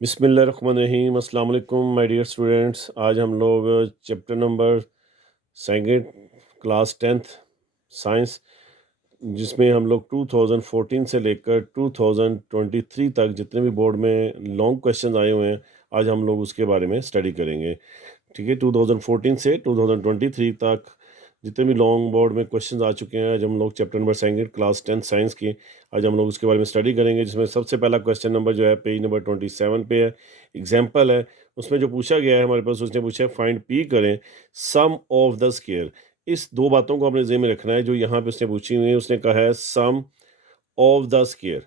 बिस्मिल्लाहिर्रहमानिर्रहीम अस्सलाम वालेकुम माय डियर स्टूडेंट्स। आज हम लोग chapter number second class tenth science, जिसमें हम लोग 2014 से लेकर 2023 तक जितने भी बोर्ड में लॉन्ग क्वेश्चन आए हुए हैं, आज हम लोग उसके बारे में स्टडी करेंगे। ठीक है, 2014 से 2023 तक जितने भी लॉन्ग बोर्ड में क्वेश्चंस आ चुके हैं, आज हम लोग chapter number second class tenth science की आज हम लोग उसके बारे में स्टडी करेंगे। जिसमें सबसे पहला क्वेश्चन नंबर जो है पेज नंबर 27 पे है, एग्जाम्पल है। उसमें जो पूछा गया है हमारे पास, उसने पूछा है फाइंड पी करें सम ऑफ द स्क्वायर। इस दो बातों को अपने ज़हन में रखना है जो यहाँ पे उसने पूछी हुई है। उसने कहा है सम ऑफ द स्क्वायर।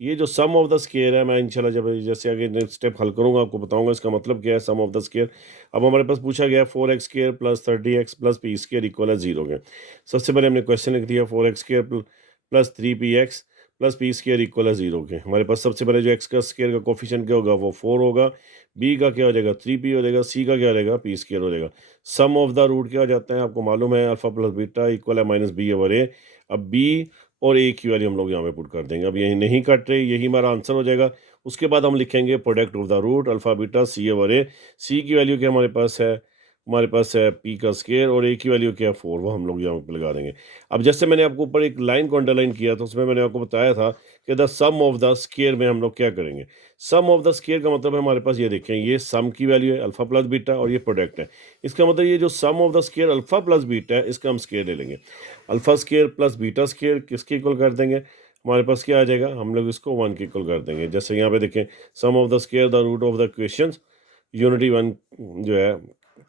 ये जो सम ऑफ द स्क्वायर है, मैं इंशाल्लाह जब जैसे आगे नेक्स्ट स्टेप हल करूंगा आपको बताऊंगा इसका मतलब क्या है सम ऑफ द स्क्वायर। अब हमारे पास पूछा गया 4x square plus 30x plus P square equal है 0 के। सबसे पहले हमने क्वेश्चन लिख दिया 4x square plus 3px plus P square equal है 0 के। हमारे पास सबसे पहले जो एक्स का स्क्वायर का कोफिशिएंट क्या होगा, वो 4 होगा। बी का क्या हो जाएगा, 3p हो जाएगा। सी का क्या हो जाएगा, पी स्क्वायर हो जाएगा। सम ऑफ द रूट क्या हो जाता है, आपको मालूम है अल्फा प्लस बीटा इक्वल है माइनस बी ओवर ए। अब बी और ए की वैल्यू हम लोग यहाँ पे पुट कर देंगे। अब यही नहीं कट रही, यही हमारा आंसर हो जाएगा। उसके बाद हम लिखेंगे product of the root alpha beta C over A. C की वैल्यू क्या हमारे पास है पी का स्क्वायर, और ए की वैल्यू क्या है 4, वो हम लोग यहाँ पे लगा देंगे। अब जैसे मैंने आपको ऊपर एक लाइन को अंडरलाइन किया था, उसमें मैंने आपको बताया था कि the sum of the square में हम लोग क्या करेंगे। सम ऑफ द स्क्वायर का मतलब है हमारे पास, ये देखें, ये सम की वैल्यू है अल्फा प्लस बीटा और ये प्रोडक्ट है। इसका मतलब ये जो sum of the square alpha plus beta है, इसका हम स्क्वायर ले लेंगे। Alpha square plus beta square किसके इक्वल कर देंगे, हमारे पास क्या आ जाएगा, हम लोग इसको 1 के इक्वल कर देंगे। जैसे यहाँ पे देखें sum of the square the root of the equations unity 1 जो है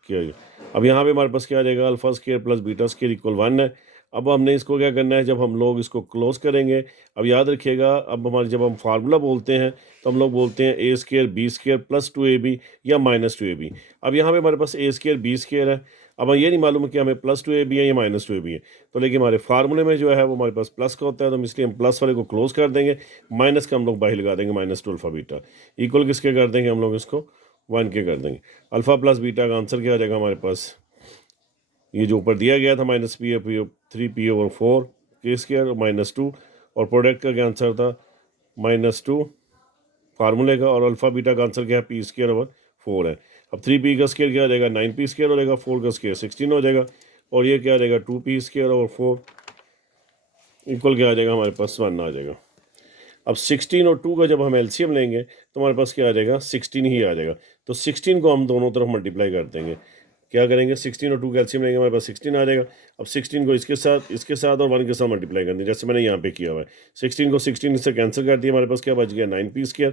क्या है। अब यहाँ पे हमारे पास क्या आ जाएगा, alpha square plus beta square equal 1 है। अब हमने इसको क्या करना है, जब हम लोग इसको क्लोज करेंगे, अब याद रखिएगा, अब हमारे जब हम फार्मूला बोलते हैं तो हम लोग बोलते हैं A square B square plus 2ab या माइनस 2ab। अब यहाँ पे हमारे पास ए स्क्वायर बी स्क्वायर है। अब हमें ये नहीं मालूम है कि हमें प्लस 2ab है या माइनस 2ab है, तो लेकिन हमारे फार्मूले में जो है वो हमारे पास प्लस का होता है, तो हम इसलिए हम प्लस वाले को क्लोज कर देंगे, माइनस का हम लोग बाहर लगा देंगे, minus two alpha beta equal किसके कर देंगे, हम लोग इसको 1 के कर देंगे। अल्फा प्लस बीटा का आंसर क्या आ जाएगा हमारे पास, ये जो ऊपर दिया गया था माइनस पी 3p/4 के स्क्वायर माइनस 2, और प्रोडक्ट का क्या आंसर था -2 फार्मूले का, और अल्फा बीटा का आंसर क्या है p²/4 है। अब 3p का स्क्वायर क्या आ जाएगा, 9p² हो जाएगा, 4 का स्क्वायर 16 हो जाएगा, और ये क्या आ जाएगा 2p²/4 इक्वल क्या आ जाएगा हमारे पास 1 आ जाएगा। अब 16 और 2 का जब हम एलसीएम लेंगे तो हमारे पास क्या आ जाएगा, 16 ही आ जाएगा। तो 16 को हम दोनों तरफ मल्टीप्लाई कर देंगे। क्या करेंगे, 16 और 2 का एलसीएम लेंगे, हमारे पास 16 आ जाएगा। अब 16 को इसके साथ और 1 के साथ मल्टीप्लाई कर देंगे, जैसे मैंने यहाँ पे किया हुआ है। 16 को 16 से कैंसिल कर दिया, हमारे पास क्या बच गया 9p²।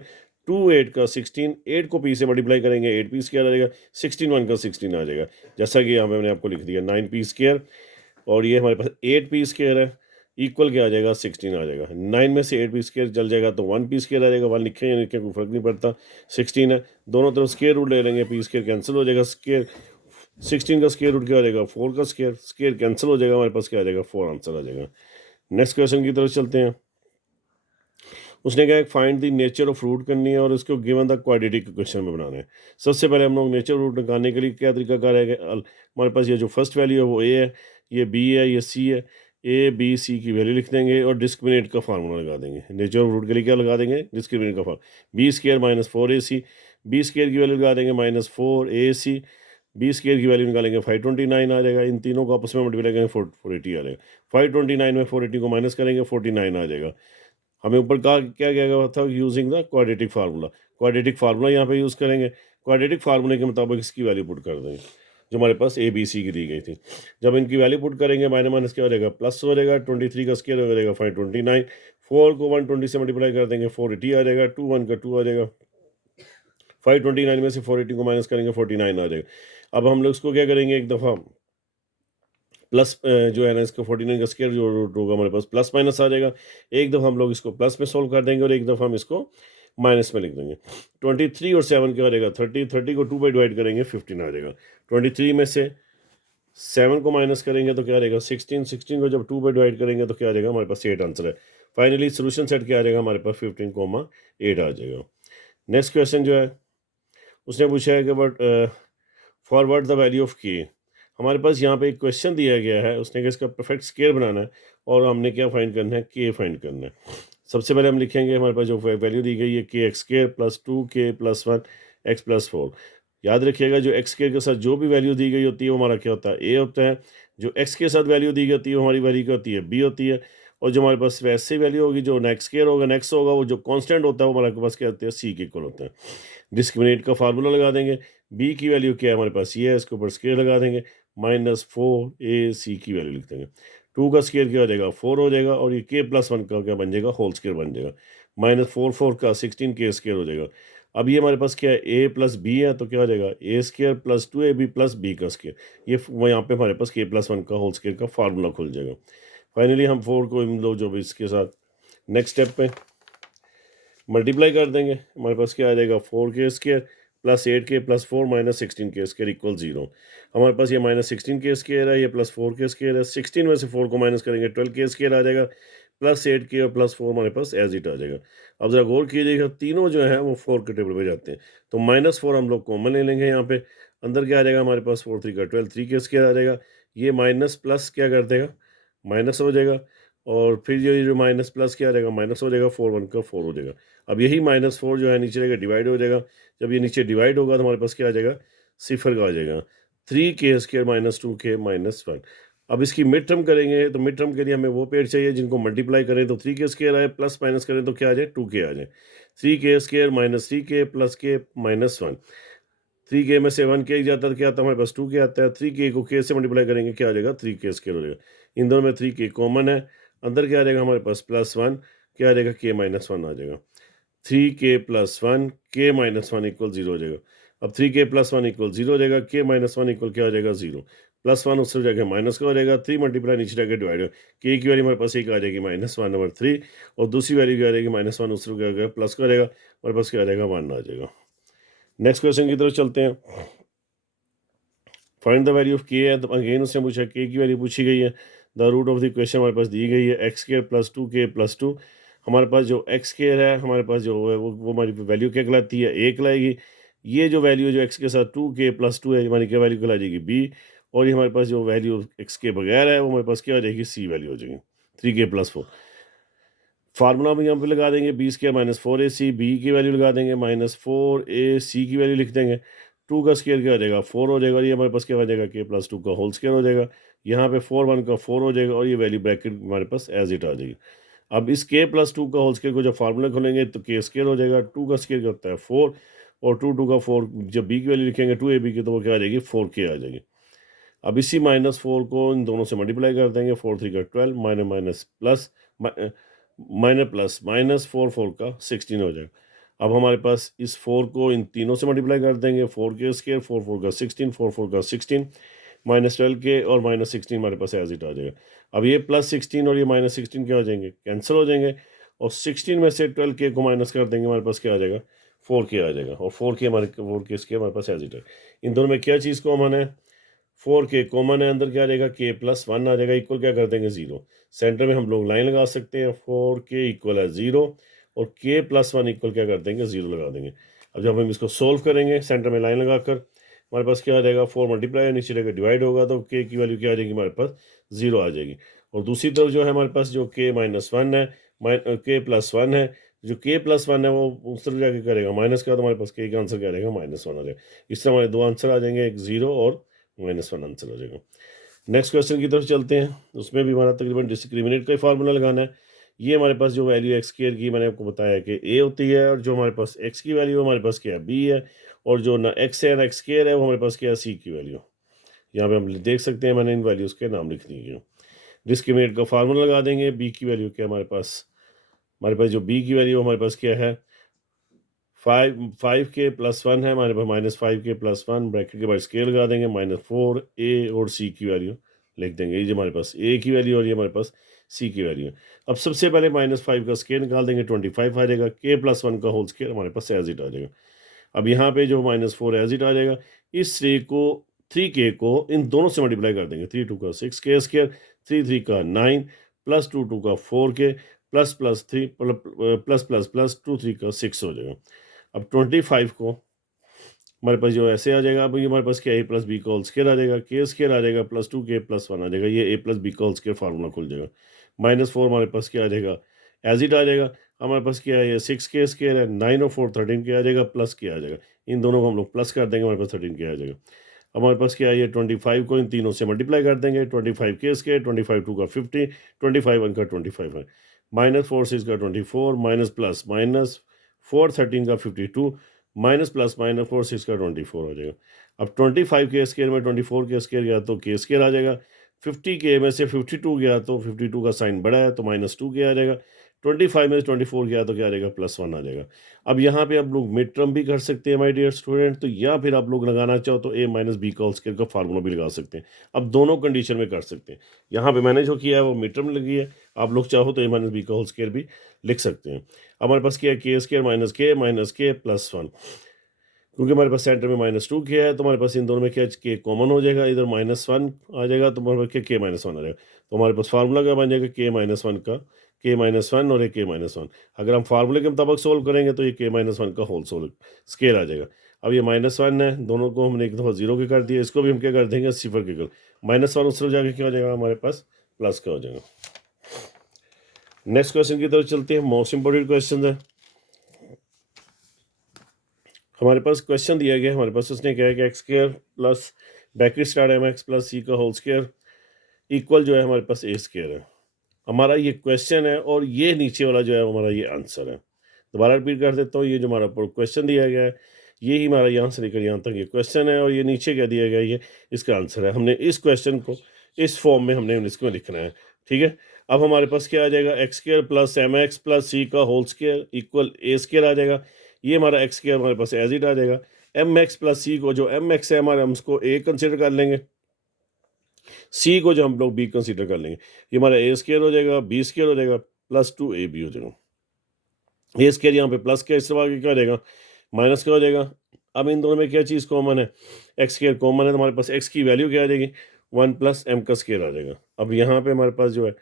2 8 का 16, 8 को p से मल्टीप्लाई करेंगे 8p² आ जाएगा। 16 1 का 16 आ जाएगा, जैसा कि यहाँ पे मैंने आपको लिख दिया 9p², और ये हमारे पास 8p² है इक्वल क्या आ जाएगा 16 आ जाएगा। 9 में से 8p² चल जाएगा तो 1p² आ जाएगा। 1 लिखें या लिखें कोई फर्क नहीं पड़ता, 16 है, दोनों तरफ स्क्वायर रूट ले लेंगे, p² कैंसिल हो जाएगा। स्क्वायर 16 का स्क्वायर रूट क्या हो जाएगा 4 का स्क्वायर, स्क्वायर कैंसिल हो जाएगा, हमारे पास क्या आ जाएगा 4 आंसर आ जाएगा। नेक्स्ट क्वेश्चन की तरफ चलते हैं। उसने कहा find the nature of root करनी है और इसको गिवन द क्वाड्रेटिक क्वेश्चन में बनाना है। सबसे पहले हम लोग नेचर रूट निकालने के लिए क्या तरीका कार है, हमारे पास ये जो फर्स्ट वैल्यू है वो ए है, ये बी है, ये सी है। ए बी सी की वैल्यू लिख देंगे और डिस्क्रिमिनेट का फार्मूला लगा देंगे। नेचर ऑफ रूट के लिए क्या लगा देंगे, डिस्क्रिमिनेट का फार्मूला, बी² - 4ac। बी² की वैल्यू लगा देंगे -4ac। बी² की वैल्यू निकालेंगे 529 आ जाएगा। इन तीनों को आपस में मल्टीप्लाई करेंगे 480 आ जाएगा। 529 में 480 को माइनस करेंगे 49 आ जाएगा। हमें ऊपर कहा क्या क्या गया था, using the quadratic formula. Quadratic formula यहाँ पे यूज़ करेंगे। क्वाड्रेटिक फार्मूले के मुताबिक इसकी वैल्यू पुट कर देंगे जो हमारे पास ए बी सी की दी गई थी। जब इनकी वैल्यू पुट करेंगे माइनस माइनस क्या हो जाएगा, प्लस हो जाएगा। 23 का स्क्वायर हो जाएगा 529। 4 को 120 से मल्टीप्लाई कर देंगे 480 आ जाएगा। 2 1 का 2 आ जाएगा। 529 में से 480 को माइनस करेंगे 49 आ जाएगा। अब हम लोग इसको क्या करेंगे, एक दफ़ा प्लस जो है ना इसका 49 का स्क्वायर जो रूट होगा हमारे पास प्लस माइनस आ जाएगा। एक दफ़ा हम लोग इसको प्लस में सोल्व कर देंगे और एक दफ़ा हम इसको माइनस में लिख देंगे। 23 और 7 क्या हो जाएगा, 30 को 2 बाई डिवाइड करेंगे 15 आ जाएगा। 23 में से 7 को माइनस करेंगे तो क्या आ जाएगा 16 को जब 2 बाई डिवाइड करेंगे तो क्या आ जाएगा, हमारे पास 8 आंसर है। फाइनली सोल्यूशन सेट क्या आ जाएगा हमारे पास 15,8 आ जाएगा। नेक्स्ट क्वेश्चन जो है उसने पूछा है कि but forward the value of के। हमारे पास यहाँ पे एक क्वेश्चन दिया गया है, उसने कि इसका परफेक्ट स्क्वायर बनाना है और हमने क्या फाइंड करना है, के फाइंड करना है। सबसे पहले हम लिखेंगे हमारे पास जो वैल्यू दी गई है के x square plus 2k+1 x+4। याद रखिएगा जो एक्स स्क्र के साथ जो भी वैल्यू दी गई होती है वो हमारा क्या होता है, ए होता है। जो एक्स के साथ वैल्यू दी गई होती है वो हमारी वैल्यू क्या होती है, बी होती है। और जो हमारे पास वैसे वैल्यू होगी जो नेक्स्ट स्क्र होगा, नेक्स्ट होगा, वो जो कांस्टेंट होता है वो हमारे पास क्या होता है, सी के इक्वल होता है। डिस्क्रिमिनेट का फार्मूला लगा देंगे, बी की वैल्यू क्या है हमारे पास ये है, इसके ऊपर स्क्र लगा देंगे, -4ac की वैल्यू लिख देंगे। 2 का स्क्र क्या हो जाएगा, 4 हो जाएगा, और ये k+1 का क्या बन जाएगा, होल स्क्र बन जाएगा। -4 का 16k स्क्र हो जाएगा। अब ये हमारे पास क्या है, a प्लस बी है, तो क्या हो जाएगा A square plus 2ab plus B का स्क्र। ये यहाँ पे हमारे पास k+1 का होल स्क्र का फार्मूला खुल जाएगा। फाइनली हम 4 को इन दो जो भी इसके साथ नेक्स्ट स्टेप पे मल्टीप्लाई कर देंगे, हमारे पास क्या आ जाएगा, 4k² plus 8k plus 4 -16k² equal 0। हमारे पास ये -16k² है, ये प्लस 4k² है। 16 में से 4 को माइनस करेंगे 12k² आ जाएगा, प्लस 8k और प्लस 4 हमारे पास एज इट आ जाएगा। अब जरा गौर कीजिएगा, तीनों जो है वो 4 के टेबल पे जाते हैं, तो -4 हम लोग कॉमन ले लेंगे यहाँ पे। अंदर क्या आ जाएगा हमारे पास, 4 3 का 12, 3k² आ जाएगा। ये माइनस प्लस क्या कर देगा, माइनस हो जाएगा। और फिर ये जो माइनस प्लस क्या आ जाएगा, माइनस हो जाएगा, 4 1 का 4 हो जाएगा। अब यही -4 जो है नीचे रहेगा, डिवाइड हो जाएगा। जब ये नीचे डिवाइड होगा तो हमारे पास क्या आ जाएगा, सिफर का आ जाएगा, 3k² -2k -1। अब इसकी मिड टर्म करेंगे, तो मिड टर्म के लिए हमें वो पेड़ चाहिए जिनको मल्टीप्लाई करें तो 3k² आए, प्लस माइनस करें तो क्या आ जाए, 2k आ जाए। 3k² -3k plus k -1। 3k में से 1k जाता है तो क्या आता है हमारे पास, 2k आता है। 3k को k से मल्टीप्लाई करेंगे क्या आ जाएगा, 3k² हो जाएगा। इन दोनों में 3k कॉमन है, अंदर क्या आ जाएगा हमारे पास, +1, क्या आ जाएगा, k -1 आ जाएगा। 3k+1 k-1 इक्वल 0 हो जाएगा। अब 3k+1 इक्वल 0 हो जाएगा, k-1 इक्वल क्या हो जाएगा, 0। +1 उससे जाके माइनस का हो जाएगा, 3 मल्टीप्लाई नीचे जाकर डिवाइड हो, k की वैल्यू हमारे पास एक आ जाएगी -1/3, और दूसरी वैल्यू क्या आ जाएगी, -1 उससे क्या हो जाएगा, प्लस का हो जाएगा, हमारे पास क्या आ जाएगा, 1 आ जाएगा। नेक्स्ट क्वेश्चन की तरफ चलते हैं। Find the value of k है, तो अगेन उसने पूछा, k की वैल्यू पूछी गई है। The root of the question हमारे पास दी गई है, x² + 2k+2। हमारे पास जो x² है, हमारे पास जो है वो हमारी वैल्यू क्या कहलाती है, a कहलाएगी। ये जो वैल्यू है जो x के साथ 2k+2 है, हमारी क्या वैल्यू कहला जाएगी, b। और ये हमारे पास जो वैल्यू x के बगैर है वो हमारे पास क्या हो जाएगी, c वैल्यू हो जाएगी, 3k+4। फार्मूला भी यहाँ पे लगा देंगे, b² -4ac, b की वैल्यू लगा देंगे -4ac की वैल्यू लिख देंगे। 2 का स्क्वायर क्या हो जाएगा, 4 हो जाएगा, और ये हमारे पास क्या हो जाएगा, k+2 का होल स्क्वायर हो जाएगा। यहाँ पे 4 1 का 4 हो जाएगा, और ये वैल्यू ब्रैकेट हमारे पास एज इट आ जाएगी। अब इस k+2 का होल स्क्वायर को जब फार्मूला खोलेंगे तो k² हो जाएगा। 2 का स्क्वायर क्या होता है, 4, और 2 2 का 4, जब b की वैल्यू लिखेंगे 2ab की, तो वो क्या आ जाएगी, 4k आ जाएगी। अब इसी -4 को इन दोनों से मल्टीप्लाई कर देंगे, 4 3 का 12, माइनस प्लस माइनस 4 4 का 16 हो जाएगा। अब हमारे पास इस 4 को इन तीनों से मल्टीप्लाई कर देंगे, 4k², 4 4 का 16, 4 4 का 16, -12k और -16 हमारे पास एज इट आ जाएगा। अब ये +16 और ये -16 क्या हो जाएंगे, कैंसिल हो जाएंगे, और 16 में से 12k को माइनस कर देंगे, हमारे पास क्या आ जाएगा, 4k आ जाएगा, और 4k हमारे पास एज इट है। इन दोनों में क्या चीज़ कॉमन है, 4k कॉमन है, अंदर क्या आ जाएगा, k+1 आ जाएगा, इक्वल क्या कर देंगे, 0। सेंटर में हम लोग लाइन लगा सकते हैं, 4k इक्वल है 0, और k+1 इक्वल क्या कर देंगे, 0 लगा देंगे। अब जब हम इसको सोल्व करेंगे सेंटर में लाइन लगाकर, हमारे पास क्या आ जाएगा, 4 मल्टीप्लाई नीचे लेकर डिवाइड होगा, तो k की वैल्यू क्या आ जाएगी, हमारे पास 0 आ जाएगी। और दूसरी तरफ जो है हमारे पास जो k-1 है, k+1 है, जो k+1 है वो उस तरफ जाके करेगा माइनस का, तो हमारे पास k का आंसर क्या रहेगा, -1 आ जाएगा। इस तरह हमारे दो आंसर आ जाएंगे, एक 0 और -1 आंसर हो जाएगा। नेक्स्ट क्वेश्चन की तरफ चलते हैं, उसमें भी हमारा तकरीबन डिस्क्रिमिनेट का ही फार्मूला लगाना है। ये हमारे पास जो वैल्यू x² की मैंने आपको बताया कि a होती है, और जो हमारे पास x की वैल्यू हमारे पास क्या है, b है, और जो ना x है ना x² है वो हमारे पास क्या है, c की वैल्यू। यहाँ पे हम देख सकते हैं मैंने इन वैल्यूज़ के नाम लिख दिए। डिस्क्रिमिनेट का फार्मूला लगा देंगे, b की वैल्यू क्या हमारे पास जो b की वैल्यू हमारे पास क्या है, 5k+1 है, हमारे पास -5k+1, ब्रैकेट के बाद स्केल लगा देंगे, -4a और c की वैल्यू लिख देंगे। ये जो हमारे पास a की वैल्यू और ये हमारे पास c की वैल्यू है। अब सबसे पहले -5 का स्केल निकाल देंगे, 25 आ जाएगा, k+1 का होल स्केल हमारे पास एज इट आ जाएगा। अब यहाँ पे जो -4 एज इट आ जाएगा, इस 3k को इन दोनों से मल्टीप्लाई कर देंगे, 3 2 का 6k², 3 3 का 9, +2 2 का 4k, ++3 +++2 3 का 6 हो जाएगा। अब 25 को हमारे पास जो ऐसे आ जाएगा, अब ये हमारे पास क्या a + b का होल स्क्वायर आ जाएगा, k² आ जाएगा, +2k+1 आ जाएगा, ये a + b का होल स्क्वायर फार्मूला खुल जाएगा। -4 हमारे पास क्या आ जाएगा, एज इट आ जाएगा। हमारे पास क्या है, ये 6 k² है, 9 और 4 13 आ जाएगा, प्लस के आ जाएगा। इन दोनों को हम लोग प्लस कर देंगे, हमारे पास 13 आ जाएगा। हमारे पास क्या है, ये 25 को इन तीनों से मल्टीप्लाई कर देंगे। 25 k², 25 2 का 50, 25 1 का 25 है, -4 6 का 24, माइनस प्लस माइनस 4 13 का 52, माइनस प्लस माइनस 4 6 का 24 हो जाएगा। अब 25 k² में 24 k² गया तो k² आ जाएगा। 50 k में से 52 गया तो 52 का साइन बड़ा है तो -2 k आ जाएगा। 25 में से 24 गया तो क्या आ जाएगा, +1 आ जाएगा। अब यहाँ पे आप लोग मिड टर्म भी कर सकते हैं माय डियर स्टूडेंट, तो या फिर आप लोग लगाना चाहो तो a माइनस बी का होल स्क्वायर का फार्मूला भी लगा सकते हैं। अब दोनों कंडीशन में कर सकते हैं। यहाँ पे मैंने जो किया है वो मिड टर्म लगी है, आप लोग चाहो तो a माइनस बी का होल स्क्वायर भी लिख सकते हैं। हमारे पास क्या है, k² माइनस के प्लस 1, क्योंकि हमारे पास सेंटर में -2 k है तो हमारे पास इन दोनों में क्या k कॉमन हो जाएगा, इधर -1 आ जाएगा तो हमारे पास क्या k-1 आ जाएगा। तो हमारे पास फार्मूला क्या बन जाएगा, k-1 का, k-1 और k-1। अगर हम फार्मूले के मुताबिक सोल्व करेंगे तो ये k-1 का होल सोल स्केयर आ जाएगा। अब ये -1 है, दोनों को हमने एक दफ़ा 0 के कर दिया, इसको भी हम क्या कर देंगे, सिफर के कर। -1 उस तरफ जाके क्या हो जाएगा, हमारे पास प्लस का हो जाएगा। नेक्स्ट क्वेश्चन की तरफ चलते हैं, मोस्ट इंपॉर्टेंट क्वेश्चन है। हमारे पास क्वेश्चन दिया गया है, हमारे पास उसने क्या है कि x² plus bracket start mx plus c का होल स्क्वायर इक्वल जो है हमारे पास a² है। हमारा ये क्वेश्चन है और ये नीचे वाला जो है हमारा ये आंसर है। दोबारा रिपीट कर देता हूँ, ये जो हमारा क्वेश्चन दिया गया है ये ही हमारा यहाँ से लेकर यहाँ तक ये क्वेश्चन है, और ये नीचे क्या दिया गया है, ये इसका आंसर है। हमने इस क्वेश्चन को इस फॉर्म में हमने इसको लिखना है, ठीक है। अब हमारे पास क्या आ जाएगा, x² plus mx plus c का होल स्क्वायर इक्वल a² आ जाएगा। ये हमारा x² हमारे पास एज इट आ जाएगा। mx प्लस c को, जो mx है हमारा, हम उसको a कंसिडर कर लेंगे, c को जो हम लोग b कंसिडर कर लेंगे। ये हमारा a² हो जाएगा, b² हो जाएगा, प्लस 2ab हो जाएगा। a² यहाँ पे प्लस के इस तरफ आगे क्या हो जाएगा, माइनस का हो जाएगा। अब इन दोनों में क्या चीज़ कॉमन है, x² कॉमन है तो हमारे पास x की वैल्यू क्या आ जाएगी, 1 प्लस m का स्क्वायर आ जाएगा। अब यहाँ पे हमारे पास जो है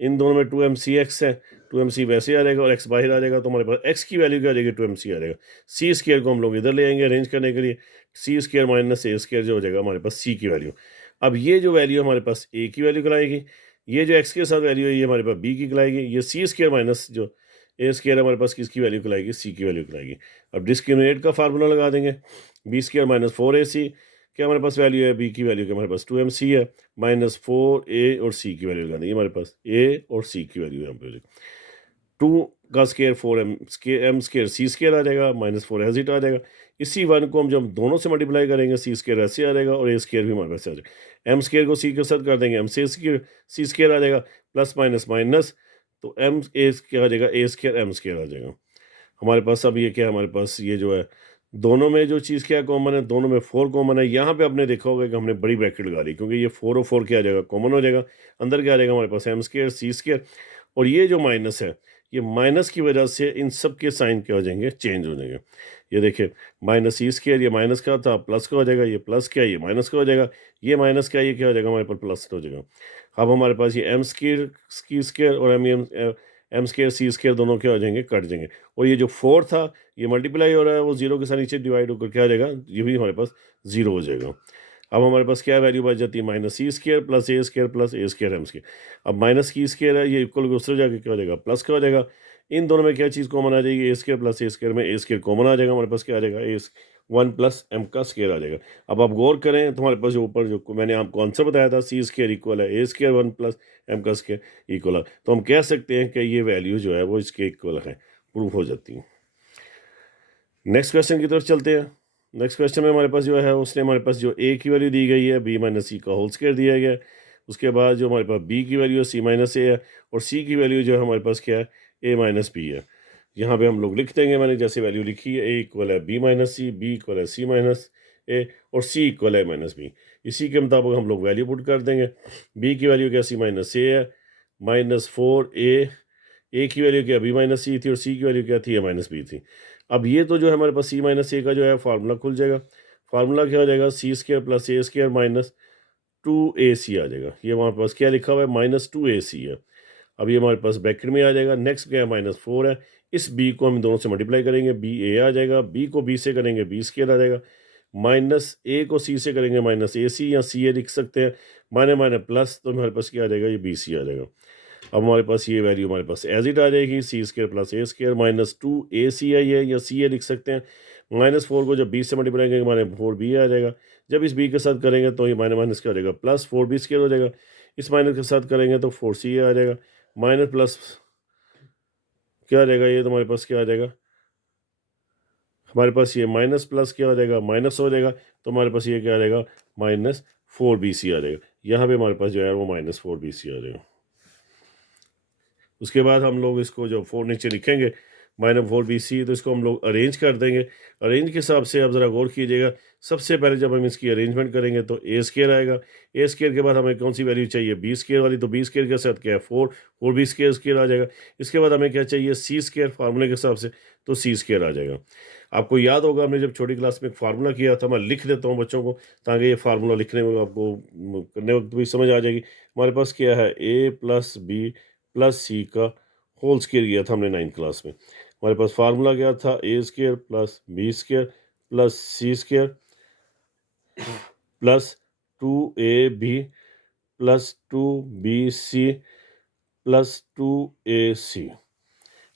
इन दोनों में 2mcx है, 2mc वैसे आ जाएगा और x बाहर आ जाएगा तो हमारे पास x की वैल्यू क्या आ जाएगी, 2mc आ जाएगा। c² को हम लोग इधर ले आएंगे अरेंज करने के लिए, c² माइनस a² जो हो जाएगा हमारे पास c की वैल्यू। अब ये जो वैल्यू हमारे पास a की वैल्यू कराएगी, ये जो x के साथ वैल्यू है ये हमारे पास b की कराएगी, ये c² माइनस जो a² हमारे पास किसकी वैल्यू कराएगी, c की वैल्यू कराएगी। अब डिस्क्रिमिनेट का फार्मूला लगा देंगे, b² माइनस 4ac, क्या हमारे पास वैल्यू है, b की वैल्यू क्या हमारे पास 2mc है, माइनस 4a और c की वैल्यू लगा देंगे, हमारे पास a और c की वैल्यू यहाँ पे 2 का स्केयर 4m² c² आ जाएगा, -4 एज इट आ जाएगा। इसी 1 को हम जब दोनों से मल्टीप्लाई करेंगे, c² ऐसे आ जाएगा और a² भी हमारे पास आ जाएगा। m² को c के साथ कर देंगे, m से c² आ जाएगा, प्लस माइनस माइनस, तो m a क्या आ जाएगा, a² m² आ जाएगा हमारे पास। अब ये क्या है, हमारे पास ये जो है दोनों में जो चीज़ क्या कॉमन है, दोनों में 4 कॉमन है। यहाँ पे आपने देखा होगा कि हमने बड़ी ब्रैकेट लगा ली, क्योंकि ये 4 और 4 क्या आ जाएगा, कॉमन हो जाएगा। अंदर क्या आ जाएगा हमारे पास, m² c², और ये जो माइनस है, ये माइनस की वजह से इन सब के साइन क्या हो जाएंगे, चेंज हो जाएंगे। ये देखिए -c², ये माइनस का था प्लस का हो जाएगा, ये प्लस क्या है, ये माइनस का हो जाएगा, ये माइनस का, ये क्या हो जाएगा हमारे पास प्लस हो जाएगा। अब हमारे पास ये m² और m² c² दोनों क्या हो जाएंगे, कट जाएंगे। और ये जो 4 था ये मल्टीप्लाई हो रहा है, वो 0 के साथ नीचे डिवाइड होकर क्या आ जाएगा, ये भी हमारे पास 0 हो जाएगा। अब हमारे पास क्या वैल्यू बच जाती है, -c² plus a² plus a² m²। अब माइनस की स्क्वायर है, ये इक्वल को उससे जाके क्या हो जाएगा, प्लस का हो जाएगा। इन दोनों में क्या चीज़ कॉमन आ जाएगी, a² प्लस a² में a² कॉमन आ जाएगा, हमारे पास क्या आ जाएगा, 1 प्लस m का स्क्वायर आ जाएगा। अब आप गौर करें तो हमारे पास जो ऊपर जो मैंने आपको आंसर बताया था, c² इक्वल है a² 1 प्लस m का स्क्वायर इक्वल है, तो हम कह सकते हैं कि ये वैल्यू जो है वो इसके इक्वल है, प्रूफ हो जाती है। नेक्स्ट क्वेश्चन की तरफ चलते हैं। नेक्स्ट क्वेश्चन में हमारे पास जो है उसने हमारे पास जो a की वैल्यू दी गई है, b माइनस c का होल स्क्वायर दिया गया है। उसके बाद जो हमारे पास b की वैल्यू है c माइनस a है, और c की वैल्यू जो है हमारे पास क्या है, a माइनस b है। यहाँ पे हम लोग लिख देंगे, मैंने जैसे वैल्यू लिखी है, a इक्वल है b minus c, b equal है c माइनस a और c इक्वल है माइनस b। इसी के मुताबिक हम लोग वैल्यू पुट कर देंगे। b की वैल्यू क्या c माइनस a है, -4a की वैल्यू क्या b माइनस c थी और c की वैल्यू क्या थी, a माइनस b थी। अब ये तो जो है हमारे पास c माइनस a का जो है फार्मूला खुल जाएगा। फार्मूला क्या हो जाएगा, c² plus a² minus 2ac आ जाएगा। ये हमारे पास क्या लिखा हुआ है, -2ac है। अब ये हमारे पास ब्रैकेट में आ जाएगा। नेक्स्ट क्या है, -4 है। इस b को हम दोनों से मल्टीप्लाई करेंगे, ba आ जाएगा, b को b से करेंगे b² आ जाएगा, माइनस a को c से करेंगे -ac या ca लिख सकते हैं, माने माने प्लस, तो हमारे पास क्या आ जाएगा, ये bc आ जाएगा। अब हमारे पास ये वैल्यू हमारे पास एज इट आ जाएगी, सी स्क्र प्लस ए स्क्र माइनस 2ac है या सी ए लिख सकते हैं। -4 को जब 20 से मल्टीप्लाई करेंगे हमारे 4b आ जाएगा। जब इस b के साथ करेंगे तो ये माइनस माइनस क्या हो जाएगा, प्लस 4b स्क्र हो जाएगा। इस माइनस के साथ करेंगे तो 4c आ जाएगा, माइनस प्लस क्या आ जाएगा, ये तो हमारे पास क्या आ जाएगा, हमारे पास ये माइनस प्लस क्या हो जाएगा, माइनस हो जाएगा। तो हमारे पास ये क्या आ जाएगा, -4bc आ जाएगा। यहाँ पे हमारे पास जो है वो -4bc आ जाएगा। उसके बाद हम लोग इसको जो 4 नीचे लिखेंगे -4bc, तो इसको हम लोग अरेंज कर देंगे। अरेंज के हिसाब से आप ज़रा गौर कीजिएगा। सबसे पहले जब हम इसकी अरेंजमेंट करेंगे तो ए स्क्र आएगा। ए स्क्र के बाद हमें कौन सी वैल्यू चाहिए, बी स्क्र वाली, तो बी स्क्र के साथ क्या है 4b स्क्र आ जाएगा। इसके बाद हमें क्या चाहिए, सी स्क्र, फार्मूले के हिसाब से तो सी स्क्र आ जाएगा। आपको याद होगा हमने जब छोटी क्लास में एक फार्मूला किया था, मैं लिख देता हूँ बच्चों को ताकि ये फार्मूला लिखने में आपको करने वक्त भी समझ आ जाएगी। हमारे पास क्या है, a प्लस बी प्लस सी का होल स्क्वायर किया था हमने 9th क्लास में। हमारे पास फार्मूला क्या था, A square plus B square plus C square plus 2ab plus 2bc plus 2ac।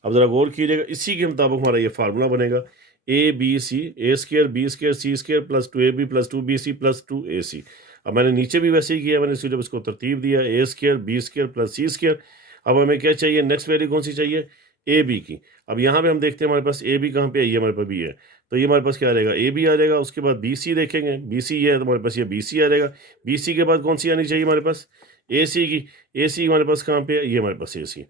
अब ज़रा गौर कीजिएगा, इसी के मुताबिक हमारा ये फार्मूला बनेगा, A square B square C square plus 2ab plus 2bc plus 2ac। अब मैंने नीचे भी वैसे ही किया, मैंने जब इसको तरतीब दिया, ए square B square plus C square. अब हमें क्या चाहिए, नेक्स्ट वैल्यू कौन सी चाहिए, ए बी की। अब यहाँ पे हम देखते हैं हमारे पास ए बी कहाँ पे है, ये हमारे पास बी है, तो ये हमारे पास क्या आ जाएगा, ए बी आ जाएगा। उसके बाद बी सी देखेंगे, बी सी ये है तो हमारे पास ये बी सी आ जाएगा। बी सी के बाद कौन सी आनी चाहिए हमारे पास, ए सी की। ए सी हमारे पास कहाँ पे है, ये हमारे पास ए सी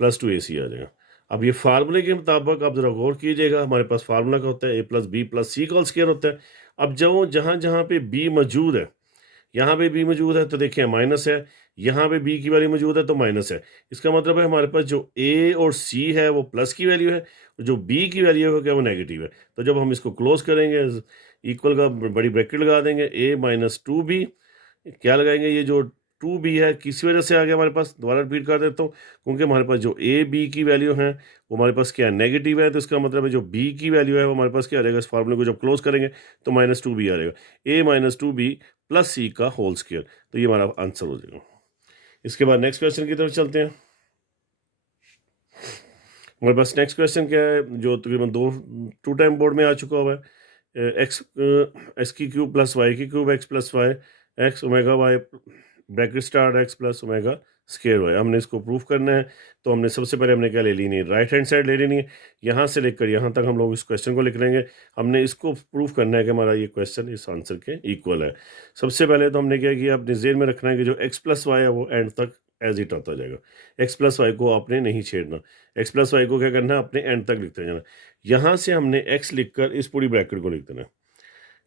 प्लस 2ac आ जाएगा। अब ये फार्मूले के मुताबिक आप जरा गौर कीजिएगा, हमारे पास फार्मूला का होता है a प्लस बी प्लस सी का होल स्क्वायर होता है। अब जो जहाँ जहाँ पे b मौजूद है, यहाँ पे b मौजूद है तो देखिए माइनस है, यहाँ पे b की वैल्यू मौजूद है तो माइनस है। इसका मतलब है हमारे पास जो a और c है वो प्लस की वैल्यू है, जो b की वैल्यू है वो क्या, वो नेगेटिव है। तो जब हम इसको क्लोज करेंगे, इक्वल का बड़ी ब्रैकेट लगा देंगे, a माइनस 2b, क्या लगाएंगे, ये जो 2b है किसी वजह से आ गया हमारे पास, दोबारा रिपीट कर देता हूँ, क्योंकि हमारे पास जो a b की वैल्यू है वो हमारे पास क्या है, नेगेटिव है। तो इसका मतलब है जो b की वैल्यू है वो हमारे पास क्या आ जाएगा, इस फार्मूले को जब क्लोज करेंगे तो -2b आ जाएगा, a माइनस 2b प्लस सी का होल स्क्वायर। तो ये हमारा आंसर हो जाएगा। इसके बाद नेक्स्ट क्वेश्चन की तरफ चलते हैं। हमारे पास नेक्स्ट क्वेश्चन क्या है, जो तकरीबन 2 टाइम बोर्ड में आ चुका हुआ है, एक्स की क्यूब प्लस वाई की cube X plus Y X omega Y bracket start X plus omega square Y. हमने इसको प्रूफ करना है, तो हमने सबसे पहले हमने क्या ले लेनी है, राइट हैंड साइड ले लेनी है। यहाँ से लेकर यहाँ तक हम लोग इस क्वेश्चन को लिख लेंगे। हमने इसको प्रूफ करना है कि हमारा ये क्वेश्चन इस आंसर के इक्वल है। सबसे पहले तो हमने क्या किया, अपने जेहन में रखना है कि जो एक्स प्लस वाई है वो एंड तक एज इट आता जाएगा। एक्स प्लस वाई को आपने नहीं छेड़ना, एक्स प्लस वाई को क्या करना है, अपने एंड तक लिखते जाना। यहाँ से हमने एक्स लिखकर इस पूरी ब्रैकेट को लिख देना है,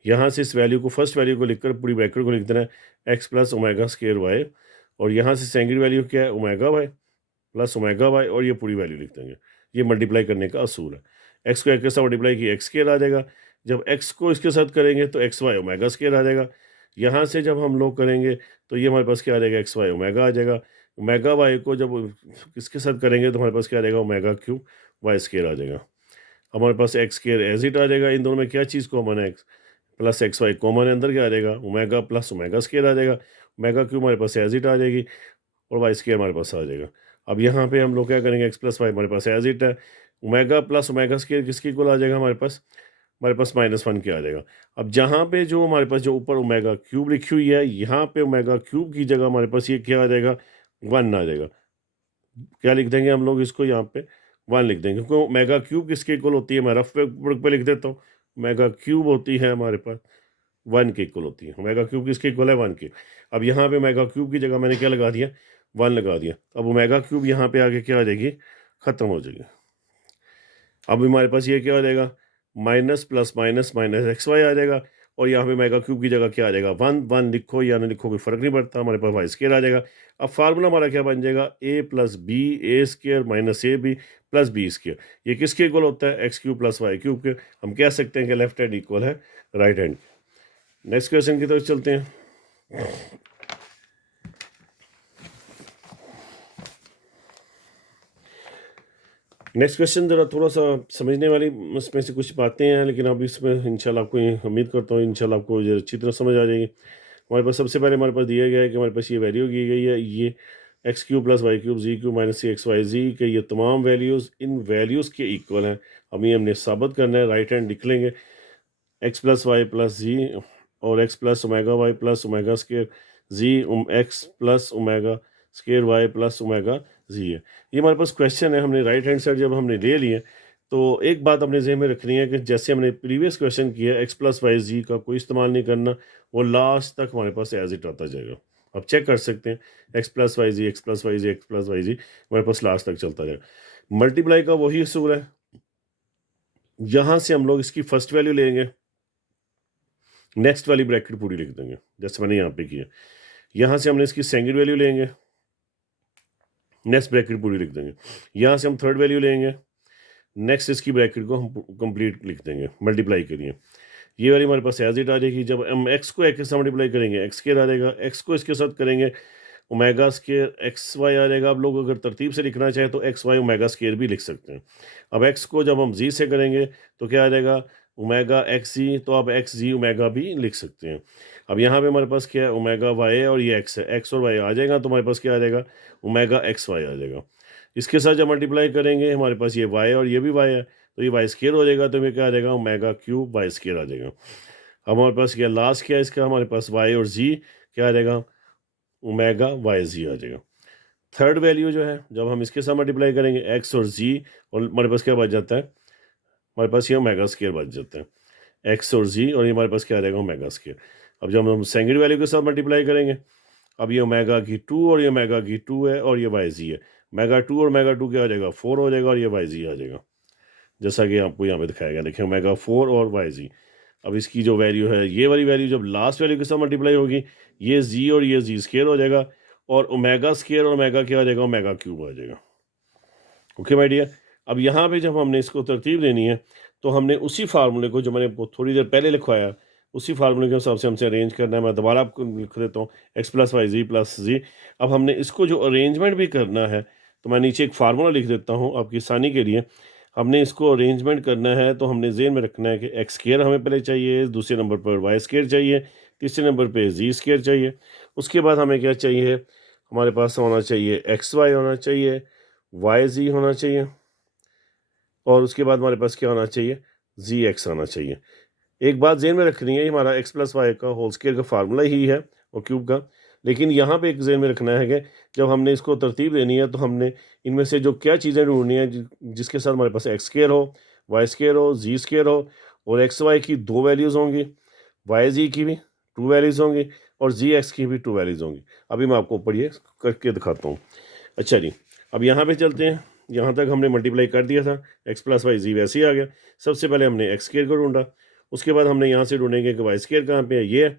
यहाँ से इस वैल्यू को, फर्स्ट वैल्यू को लिखकर पूरी ब्रैकेट को लिख देना है, X plus omega square Y. और यहाँ से सेकंड वैल्यू क्या है, omega Y plus omega Y, और ये पूरी वैल्यू लिख देंगे। ये मल्टीप्लाई करने का असूल है। एक्स को एक्स के साथ मल्टीप्लाई किया एक्स स्क्वायर आ जाएगा, जब एक्स को इसके साथ करेंगे तो एक्स वाई ओमेगा स्क्वायर आ जाएगा। यहाँ से जब हम लोग करेंगे तो ये हमारे पास क्या आ जाएगा, एक्स वाई ओमेगा आ जाएगा। ओमेगा वाई को जब किसके साथ करेंगे तो हमारे पास क्या आ जाएगा, ओमेगा क्यूब वाई स्क्वायर आ जाएगा। हमारे पास एक्स स्क्वायर एज इट आ जाएगा। इन दोनों में क्या चीज़ कॉमन है, X plus X Y common है, अंदर क्या आ जाएगा, ओमेगा प्लस ओमेगा स्क्वायर आ जाएगा। ओमेगा क्यूब हमारे पास एज इट आ जाएगी और वाई स्क्वायर हमारे पास आ जाएगा। अब यहाँ पे हम लोग क्या करेंगे, एक्स प्लस वाई हमारे पास एज इट है, ओमेगा प्लस ओमेगा स्क्वायर किसकी इक्वल आ जाएगा, हमारे पास -1 के आ जाएगा। अब जहाँ पे जो हमारे पास जो ऊपर ओमेगा क्यूब लिखी हुई है, यहाँ पे ओमेगा क्यूब की जगह हमारे पास ये क्या आ जाएगा, 1 आ जाएगा। क्या लिख देंगे हम लोग इसको, यहाँ पे 1 लिख देंगे, क्योंकि ओमेगा क्यूब किसके इक्वल होती है, मैं रफ पे लिख देता हूँ। ओमेगा क्यूब होती है हमारे पास 1 के इक्वल होती है। ओमेगा क्यूब किसके इक्वल है, 1 के। अब यहाँ पे ओमेगा क्यूब की जगह मैंने क्या लगा दिया, 1 लगा दिया। अब ओमेगा क्यूब यहाँ पे आगे क्या आ जाएगी, ख़त्म हो जाएगी। अब हमारे पास ये क्या आ जाएगा, minus plus minus minus X Y आ जाएगा। और यहाँ पे ओमेगा क्यूब की जगह क्या आ जाएगा, 1 लिखो या ना लिखो कोई फ़र्क नहीं पड़ता, हमारे पास वाई स्क्वायर आ जाएगा। अब फार्मूला हमारा क्या बन जाएगा, A plus B A square minus A B plus B square. ये किसके इक्वल होता है, X cube plus Y cube के। हम कह सकते हैं कि लेफ्ट हैंड इक्वल है राइट हैंड। नेक्स्ट क्वेश्चन की तरफ चलते हैं। नेक्स्ट क्वेश्चन ज़रा थोड़ा सा समझने वाली इसमें से कुछ बातें हैं, लेकिन अब इसमें इंशाल्लाह आपको उम्मीद करता हूँ इंशाल्लाह आपको ये अच्छी तरह समझ आ जाएगी। हमारे पास सबसे पहले हमारे पास दिया गया है कि हमारे पास ये वैल्यू की गई है, ये X cube plus Y cube Z cube minus C X Y Z के ये तमाम वैल्यूज़ इन वैल्यूज़ के इक्वल हैं। अब ये हमने साबित करना है, राइट हैंड लिख लेंगे X plus Y plus Z और X plus omega Y plus omega square Z X plus omega square Y plus omega Z है। ये हमारे पास क्वेश्चन है, हमने राइट हैंड साइड जब हमने ले लिए तो एक बात अपने ज़हन में रखनी है कि जैसे हमने प्रीवियस क्वेश्चन किया एक्स प्लस वाई जी का कोई इस्तेमाल नहीं करना, वो लास्ट तक हमारे पास एज इट आता जाएगा। आप चेक कर सकते हैं एक्स प्लस वाई जी एक्स प्लस वाई जी एक्स प्लस वाई जी हमारे पास लास्ट तक चलता जाएगा। मल्टीप्लाई का वही असूल है, यहाँ से हम लोग इसकी फर्स्ट वैल्यू लेंगे, नेक्स्ट वाली ब्रैकेट पूरी लिख देंगे जैसे मैंने यहाँ पे किया। यहाँ से हमने इसकी सेकंड वैल्यू लेंगे, नेक्स्ट ब्रैकेट पूरी लिख देंगे। यहाँ से हम थर्ड वैल्यू लेंगे, नेक्स्ट इसकी ब्रैकेट को हम कंप्लीट लिख देंगे मल्टीप्लाई करिए। ये वाली हमारे पास एज इट आ जाएगी। जब हम एक्स को एक्स के साथ मल्टीप्लाई करेंगे एक्स स्क्वायर आ जाएगा, एक्स को इसके साथ करेंगे ओमेगा स्क्वायर एक्स वाई आ जाएगा। आप लोग अगर तरतीब से लिखना चाहें तो एक्स वाई ओमेगा स्क्वायर भी लिख सकते हैं। अब एक्स को जब हम जी से करेंगे तो क्या आ जाएगा ओमेगा एक्स जी, तो आप एक्स जी ओमेगा भी लिख सकते हैं। अब यहाँ पे हमारे पास क्या है ओमेगा वाई और ये एक्स है, एक्स और वाई आ जाएगा तो हमारे पास क्या आ जाएगा ओमेगा एक्स वाई आ जाएगा। इसके साथ जब मल्टीप्लाई करेंगे हमारे पास ये वाई और ये भी वाई है तो ये वाई स्क्वायर हो जाएगा, तो हमें क्या आ जाएगा ओमेगा क्यूब वाई स्क्वायर आ जाएगा। अब हमारे पास क्या लास्ट क्या है इसका, हमारे पास वाई और जी क्या आ जाएगा ओमेगा वाई जी आ जाएगा। थर्ड वैल्यू जो है जब हम इसके साथ मल्टीप्लाई करेंगे एक्स और जी, और हमारे पास क्या बच जाता है हमारे पास ये ओमेगा स्क्वायर बच जाता है, एक्स और जी और ये हमारे पास क्या आ जाएगा ओमेगा स्क्वायर। अब जब हम सेकंड वैल्यू के साथ मल्टीप्लाई करेंगे, अब ये ओमेगा की 2 और ये ओमेगा की 2 है और ये वाई जी है, ओमेगा 2 और ओमेगा 2 क्या आ जाएगा 4 हो जाएगा और ये वाई जी आ जाएगा जैसा कि आपको यहाँ पे दिखाया गया। देखिए ओमेगा 4 और वाई जी। अब इसकी जो वैल्यू है ये वाली वैल्यू जब लास्ट वैल्यू के साथ मल्टीप्लाई होगी ये जी और ये जी स्क्वायर हो जाएगा और ओमेगा स्क्वायर और ओमेगा क्या आ जाएगा ओमेगा क्यूब आ जाएगा। Okay my dear. अब यहाँ पे जब हमने इसको तरतीब देनी है तो हमने उसी फार्मूले को जो मैंने आपको थोड़ी देर पहले लिखवाया उसी फार्मूले के हिसाब से हमसे अरेंज करना है। मैं दोबारा आपको लिख देता हूँ एक्स प्लस वाई जी प्लस जी। अब हमने इसको जो अरेंजमेंट भी करना है तो मैं नीचे एक फार्मूला लिख देता हूँ आपकी आसानी के लिए। हमने इसको अरेंजमेंट करना है तो हमने जेन में रखना है कि एक्स स्क्वायर हमें पहले चाहिए, दूसरे नंबर पर वाई स्क्वायर चाहिए, तीसरे नंबर पे जी स्क्वायर चाहिए। उसके बाद हमें क्या चाहिए हमारे पास होना चाहिए एक्स वाई होना चाहिए, वाई जी होना चाहिए और उसके बाद हमारे पास क्या होना चाहिए जी एक्स आना चाहिए। एक बात जेन में रखनी है हमारा एक्स प्लस वाई का होल स्क्वायर का फार्मूला ही है और क्यूब का, लेकिन यहाँ पे एक जेन में रखना है कि जब हमने इसको तरतीब देनी है तो हमने इनमें से जो क्या चीज़ें ढूंढनी है जिसके साथ हमारे पास एक्स स्क्वायर हो, वाई स्क्वायर हो, जी स्क्वायर हो और एक्स वाई की 2 वैल्यूज़ होंगी, वाई जी की भी 2 वैल्यूज़ होंगी और जी एक्स की भी 2 वैल्यूज़ होंगी। अभी मैं आपको ऊपर ये करके दिखाता हूँ। अच्छा जी, अब यहाँ पे चलते हैं। यहाँ तक हमने मल्टीप्लाई कर दिया था, एक्स प्लस वाई जी वैसे ही आ गया। सबसे पहले हमने एक्स स्क्वायर को ढूंढा, उसके बाद हमने यहाँ से ढूंढेंगे कि वाई स्क्वायर कहाँ पे है, ये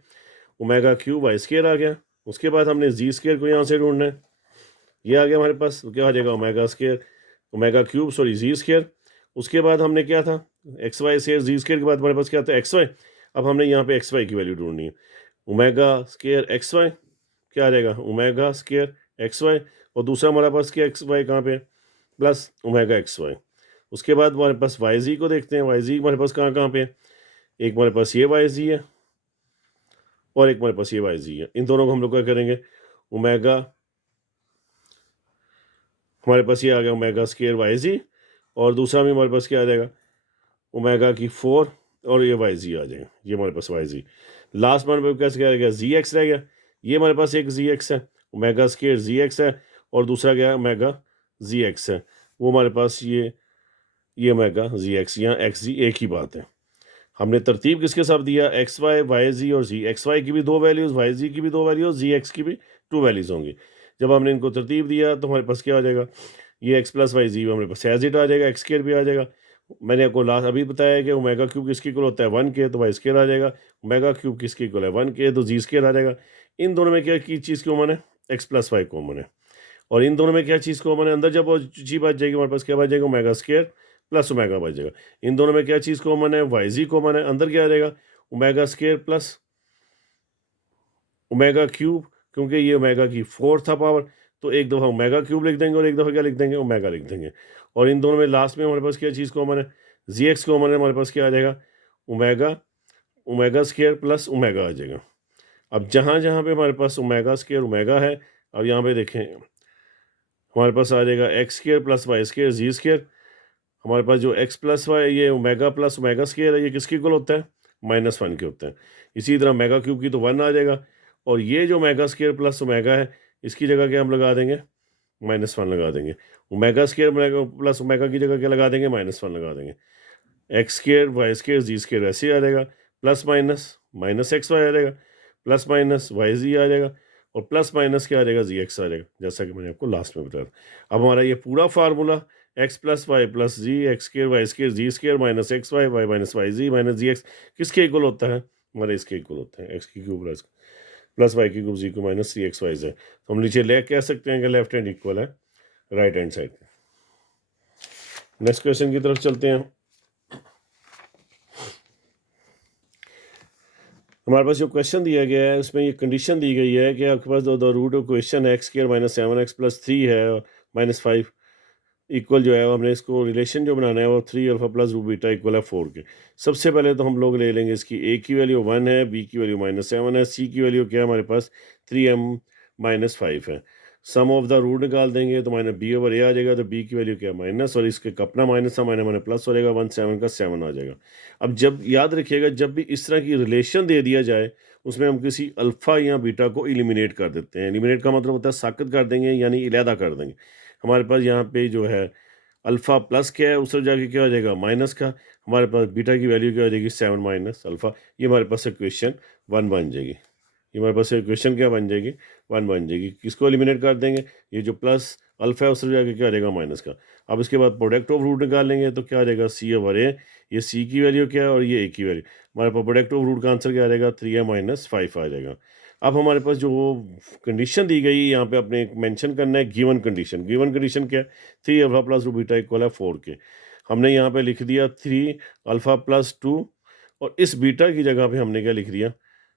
ओमेगा क्यूब वाई स्क्वायर आ गया। उसके बाद हमने जी स्क्वायर को यहाँ से ढूंढना है, ये आ गया हमारे पास, तो क्या आ जाएगा omega square omega cube sorry Z square. उसके बाद हमने क्या था X Y square, Z square के बाद हमारे पास क्या था एक्स वाई। अब हमने यहाँ पे एक्स वाई की वैल्यू ढूंढनी है, ओमेगा स्क्वायर एक्स वाई क्या आ जाएगा ओमेगा स्क्वायर एक्स वाई और दूसरा हमारे पास क्या एक्स वाई कहाँ पे है प्लस ओमेगा एक्स वाई। उसके बाद हमारे पास वाई जी को देखते हैं, वाई जी हमारे पास कहाँ कहाँ पे है, एक हमारे पास ये वाई जी है और एक हमारे पास ये वाई जी है। इन दोनों को हम लोग क्या करेंगे ओमेगा, हमारे पास ये आ गया ओमेगा स्क्वायर वाई जी और दूसरा में हमारे पास क्या आ जाएगा ओमेगा की 4 और ये वाई जी आ जाएगा, ये हमारे पास वाई जी। लास्ट में हमारे पास क्या रह गया जी एक्स रह गया, ये हमारे पास एक जी एक्स है ओमेगा स्क्वायर जी एक्स है और दूसरा क्या है ओमेगा जी एक्स है, वो हमारे पास ये ओमेगा जी एक्स, यहाँ एक्स जी एक ही बात है। हमने तरतीब किसके साथ दिया एक्स वाई वाई जी और जी, एक्स वाई की भी 2 वैल्यूज़, वाई जी की भी 2 वैल्यूज़, जी एक्स की भी 2 वैल्यूज़ होंगी। जब हमने इनको तरतीब दिया तो हमारे पास क्या आ जाएगा ये एक्स प्लस वाई जी हमारे पास एज इट आ जाएगा, एक्स स्क्वायर भी आ जाएगा। मैंने आपको लास्ट अभी बताया कि ओमेगा क्यूब किसके इक्वल होता है 1 के, तो वाई स्क्वायर आ जाएगा। ओमेगा क्यूब किसके इक्वल है 1 के, तो जी स्क्वायर आ जाएगा। इन दोनों में क्या की चीज़ कॉमन है एक्स प्लस वाई कॉमन है और इन दोनों में क्या चीज़ कॉमन है अंदर जब वो चीज़ बच जाएगी हमारे पास क्या बच जाएगा ओमेगा स्क्वायर प्लस ओमेगा बच जाएगा। इन दोनों में क्या चीज़ कॉमन है वाई जी कॉमन है, अंदर क्या आ जाएगा omega square plus omega cube, क्योंकि ये ओमेगा की 4 था पावर तो एक दफ़ा ओमेगा क्यूब लिख देंगे और एक दफ़ा क्या लिख देंगे ओमेगा लिख देंगे। और इन दोनों में लास्ट में हमारे पास क्या चीज़ कॉमन है जी एक्स कॉमन है, हमारे पास क्या आ जाएगा omega omega square plus omega आ जाएगा। अब जहाँ जहाँ पे हमारे पास ओमेगा स्क्वायर ओमेगा है, अब यहाँ पे देखें हमारे पास आ जाएगा X square plus Y square Z square. हमारे पास जो एक्स प्लस वाई ये ओमेगा प्लस ओमेगा स्क्र है, ये किसके इक्वल होता है? -1 के होते हैं। इसी तरह ओमेगा क्यूब की तो 1 आ जाएगा, और ये जो ओमेगा स्क्र प्लस ओमेगा है इसकी जगह क्या हम लगा देंगे? -1 लगा देंगे। ओमेगा स्क्र प्लस ओमेगा की जगह क्या लगा देंगे? -1 लगा देंगे। X square Y square Z square ऐसे ही आ जाएगा, plus minus minus X Y आ जाएगा, प्लस माइनस वाई जी आ जाएगा, और प्लस माइनस क्या आ जाएगा? जी एक्स आ जाएगा, जैसा कि मैंने आपको लास्ट में बताया। अब हमारा ये पूरा formula X plus Y plus Z X square Y square Z square minus X Y Y minus Y Z minus Z X किसके इक्वल होता है? हमारे इसके इक्वल होता है, एक्स की क्यूब प्लस वाई की क्यूब जी को माइनस सी एक्स वाई है। तो हम नीचे ले कह सकते हैं कि लेफ्ट हैंड इक्वल है right hand side. Next question की तरफ चलते हैं। हमारे पास जो क्वेश्चन दिया गया है उसमें ये कंडीशन दी गई है कि आपके पास the root of question X square -7x + 3 है और -5 इक्वल जो है हमने इसको रिलेशन जो बनाना है वो 3 alpha plus root beta equal है 4 के। सबसे पहले तो हम लोग ले लेंगे इसकी ए की वैल्यू 1 है, बी की वैल्यू -7 है, सी की वैल्यू क्या है हमारे पास 3m-5 है। सम ऑफ द रूट निकाल देंगे तो -b/a आ जाएगा, तो बी की वैल्यू क्या है माइनस, और इसके अपना माइनस था माइनस प्लस हो जाएगा, 1 7 का 7 आ जाएगा। अब जब याद रखिएगा जब भी इस तरह की रिलेशन दे दिया जाए उसमें हम किसी अल्फ़ा या बीटा को एलिमिनेट कर देते हैं। एलिमिनेट का मतलब होता है साकित कर देंगे, यानी इलादा कर देंगे। हमारे पास यहाँ पे जो है अल्फ़ा प्लस क्या है, उससे जाके क्या हो जाएगा माइनस का। हमारे पास बीटा की वैल्यू क्या हो जाएगी 7 माइनस अल्फ़ा। ये हमारे पास इक्वेशन 1 बन जाएगी। ये हमारे पास इक्वेशन क्या बन जाएगी 1 बन जाएगी। किसको एलिमिनेट कर देंगे? ये जो प्लस अल्फ़ा है उससे जाके क्या आ जाएगा माइनस का। अब इसके बाद प्रोडक्ट ऑफ रूट निकाल लेंगे तो क्या आ जाएगा c/a। ये c की वैल्यू क्या है और ये a की वैल्यू। हमारे पास प्रोडक्ट ऑफ रूट का आंसर क्या आ जाएगा 3m-5 आ जाएगा। अब हमारे पास जो कंडीशन दी गई है यहाँ पे आपने मेंशन करना है गिवन कंडीशन। गिवन कंडीशन क्या है? 3 alpha plus root beta equal है 4 के। हमने यहाँ पे लिख दिया 3 अल्फा प्लस 2, और इस बीटा की जगह पे हमने क्या लिख दिया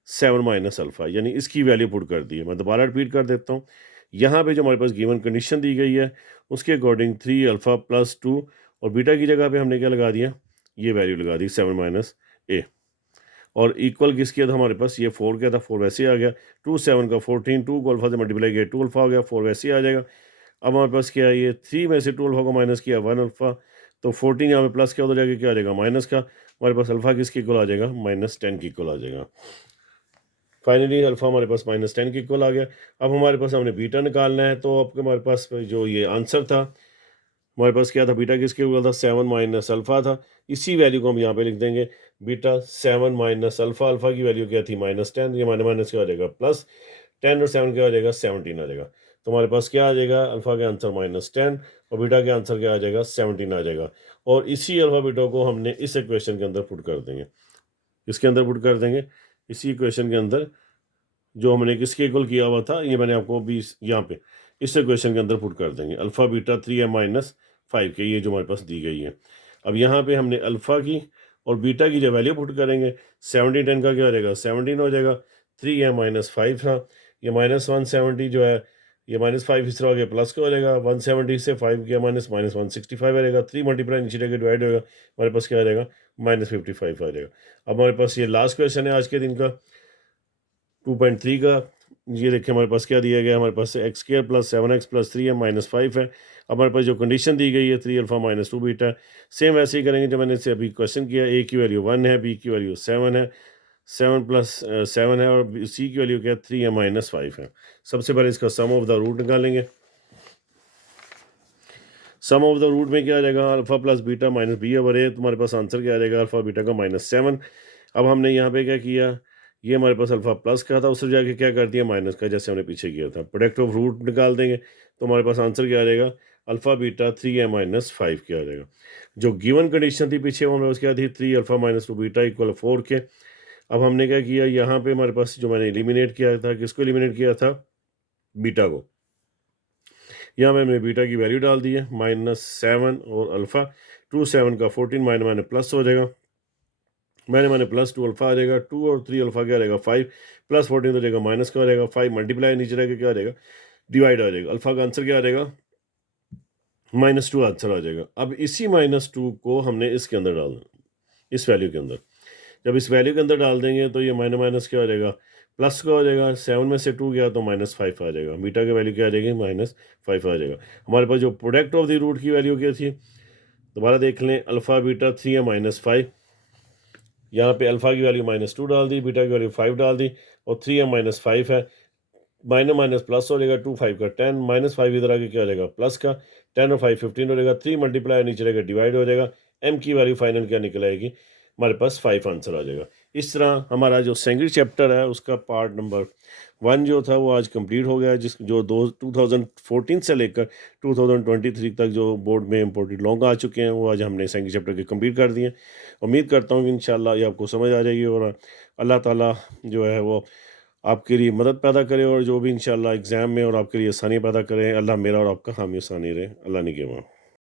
7 माइनस अल्फा, यानी इसकी वैल्यू पुट कर दी है। मैं दोबारा रिपीट कर देता हूँ। यहाँ पे जो हमारे पास गिवन कंडीशन दी गई है उसके अकॉर्डिंग 3 अल्फा प्लस 2, और बीटा की जगह पे हमने क्या लगा दिया ये वैल्यू लगा दी 7 माइनस ए, और इक्वल किस किया था हमारे पास ये 4 क्या था 4 वैसे ही आ गया। 2 7 का 14, 2 को अल्फा से मल्टीप्लाई किया 2 अल्फा आ गया, 4 वैसे ही आ जाएगा। अब हमारे पास क्या है ये 3 में से 2 अल्फा को माइनस किया 1 अल्फा, तो 14 यहाँ पे प्लस क्या उधर जाके क्या आ जाएगा माइनस का। हमारे पास अल्फा किसके इक्वल आ जाएगा -10 के इक्वल आ जाएगा। फाइनली अल्फा हमारे पास -10 के इक्वल आ गया। अब हमारे पास हमने बीटा निकालना है, तो अब हमारे पास जो ये आंसर था हमारे पास क्या था बीटा किसके इक्वल था 7 माइनस अल्फा था। इसी वैल्यू को हम यहाँ पे लिख देंगे बीटा 7 माइनस अल्फा। अल्फा की वैल्यू क्या थी -10, ये माइनस क्या हो जाएगा +10 और 7 क्या हो जाएगा 17 आ जाएगा। तो हमारे पास क्या आ जाएगा अल्फा के आंसर -10 और बीटा के आंसर क्या आ जाएगा 17 आ जाएगा। और इसी अल्फा बीटा को हमने इस इक्वेशन के अंदर पुट कर देंगे। इसके अंदर पुट कर देंगे इसी इक्वेशन के अंदर जो हमने किसके इक्वल किया हुआ था, ये मैंने आपको भी यहाँ पे इस इक्वेशन के अंदर पुट कर देंगे। अल्फ़ा बीटा 3m-5 के, ये जो हमारे पास दी गई है। अब यहाँ पे हमने अल्फ़ा की और बीटा की जो वैल्यू पुट करेंगे 17 10 का क्या हो जाएगा 17 हो जाएगा। 3m-5 था, ये -170 जो है ये -5 इस तरह हो गया प्लस का हो जाएगा। 170 से 5 किया -165 आ जाएगा। 3 मल्टीप्लाई नीचे जाके डिवाइड होगा, हमारे पास क्या आ जाएगा -55 आ जाएगा। अब हमारे पास ये लास्ट क्वेश्चन है आज के दिन का 2.3 का। ये देखिए हमारे पास क्या दिया गया हमारे पास X square plus 7x plus 3m-5 है। अब हमारे पास जो कंडीशन दी गई है 3 अल्फा माइनस 2 बीटा। सेम ऐसे ही करेंगे जो मैंने इससे अभी क्वेश्चन किया। ए की वैल्यू 1 है, बी की वैल्यू 7 है, 7 प्लस 7 है, और सी की वैल्यू क्या है 3m-5 है। सबसे पहले इसका सम ऑफ द रूट निकालेंगे। सम ऑफ द रूट में क्या आ जाएगा alpha plus beta minus b/a। तुम्हारे पास आंसर क्या आ जाएगा अल्फा बीटा का -7। अब हमने यहाँ पे क्या किया ये हमारे पास अल्फा प्लस का था, उससे जाके क्या कर दिया माइनस का, जैसे हमने पीछे किया था। प्रोडक्ट ऑफ रूट निकाल देंगे तो हमारे पास आंसर क्या आ जाएगा अल्फा बीटा 3m-5 क्या आ जाएगा। जो गिवन कंडीशन थी पीछे वो हमारे पास क्या थी 3 अल्फा माइनस 2 बीटा इक्वल 4 के। अब हमने क्या किया यहाँ पे हमारे पास जो मैंने एलिमिनेट किया था, किसको एलिमिनेट किया था बीटा को। यहाँ मैंने बीटा की वैल्यू डाल दी है -7 और अल्फ़ा 2 7 का 14 माइनस प्लस हो जाएगा। मैंने +2 अल्फ़ा आ जाएगा, 2 और 3 अल्फ़ा क्या रहेगा 5 प्लस 14 हो जाएगा माइनस का हो जाएगा, 5 मल्टीप्लाई नीचे रहेगा क्या आ जाएगा डिवाइड आ जाएगा। अल्फ़ा का आंसर क्या आ जाएगा -2 आंसर आ जाएगा। अब इसी -2 को हमने इसके अंदर डालना, इस वैल्यू के अंदर। जब इस वैल्यू के अंदर डाल देंगे तो ये माइनस माइनस क्या हो जाएगा, प्लस का हो जाएगा। 7 में से 2 गया तो -5 आ जाएगा, बीटा की वैल्यू क्या आ जाएगी, -5 आ जाएगा। हमारे पास जो प्रोडक्ट ऑफ द रूट की वैल्यू क्या थी, दोबारा देख लें, अल्फ़ा बीटा 3 या -5, यहाँ पे अल्फ़ा की वैल्यू -2 डाल दी, बीटा की वैल्यू 5 डाल दी, और 3 या -5 है, माइनस माइनस प्लस हो जाएगा, 2 5 का 10, -5 इधर आके क्या हो जाएगा, प्लस का 10 और 5 15 हो जाएगा, 3 मल्टीप्लाई नीचे रहेगा डिवाइड हो जाएगा, एम की वैल्यू फाइनल क्या निकल आएगी, हमारे पास 5 आंसर आ जाएगा। इस तरह हमारा जो सेंग्रिड चैप्टर है उसका पार्ट नंबर 1 जो था वो आज कंप्लीट हो गया, जिस जो 2014 से लेकर 2023 तक जो बोर्ड में इंपोर्टेड लॉन्ग आ चुके हैं वो आज हमने सेंग्रिड चैप्टर के कंप्लीट कर दिए। उम्मीद करता हूँ कि इंशाल्लाह ये आपको समझ आ जाएगी, और अल्लाह ताला जो है वो आपके लिए मदद पैदा करे, और जो भी इंशाल्लाह एग्ज़ाम में और आपके लिए आसानी पैदा करें। अल्लाह मेरा और आपका हामी आसानी रहे। अल्लाह ने के